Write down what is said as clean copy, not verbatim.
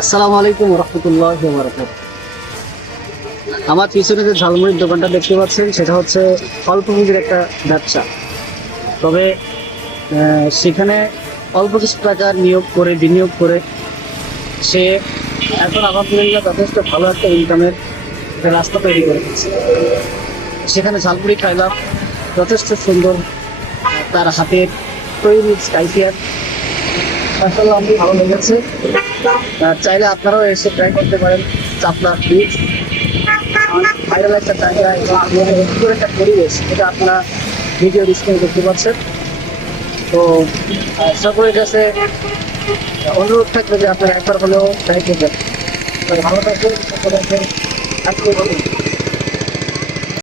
আসসালামু আলাইকুম রহমতুল্লাহ বারাকাতুহু। আমার পিছনে যে ঝালমুড়ির দোকানটা দেখতে পাচ্ছেন সেটা হচ্ছে অল্প পুঁজির একটা ব্যবসা। তবে সেখানে অল্প কিছু টাকা বিনিয়োগ করে সে এখন আলহামদুলিল্লাহ যথেষ্ট ভালো একটা ইনকামের একটা রাস্তা তৈরি করে দিচ্ছে। সেখানে ঝালমুড়ি খাইলাম, যথেষ্ট সুন্দর তার হাতের তৈরি কাইফিয়াত, আসলে আমি ভালো লেগেছে। চাইলে আপনারাও এসে ট্রাই করতে পারেন। চাপলা ফিজ ভাইরাল একটা জায়গা এবং সুন্দর একটা পরিবেশ, এটা আপনারা ভিডিও স্ক্রিনে দেখতে পাচ্ছেন। তো সকলের কাছে অনুরোধ থাকবে যে আপনারা একবার হলেও ট্রাই করবেন। ভালো থাকবেন সকলের। আজকে